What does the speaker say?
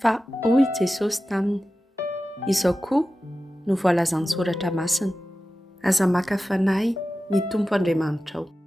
fa hoy Jesosy taminy. Izao koa no voalazan'ny soratra masina. Aza maka fanahy ny Tompo Andriamanitra ao.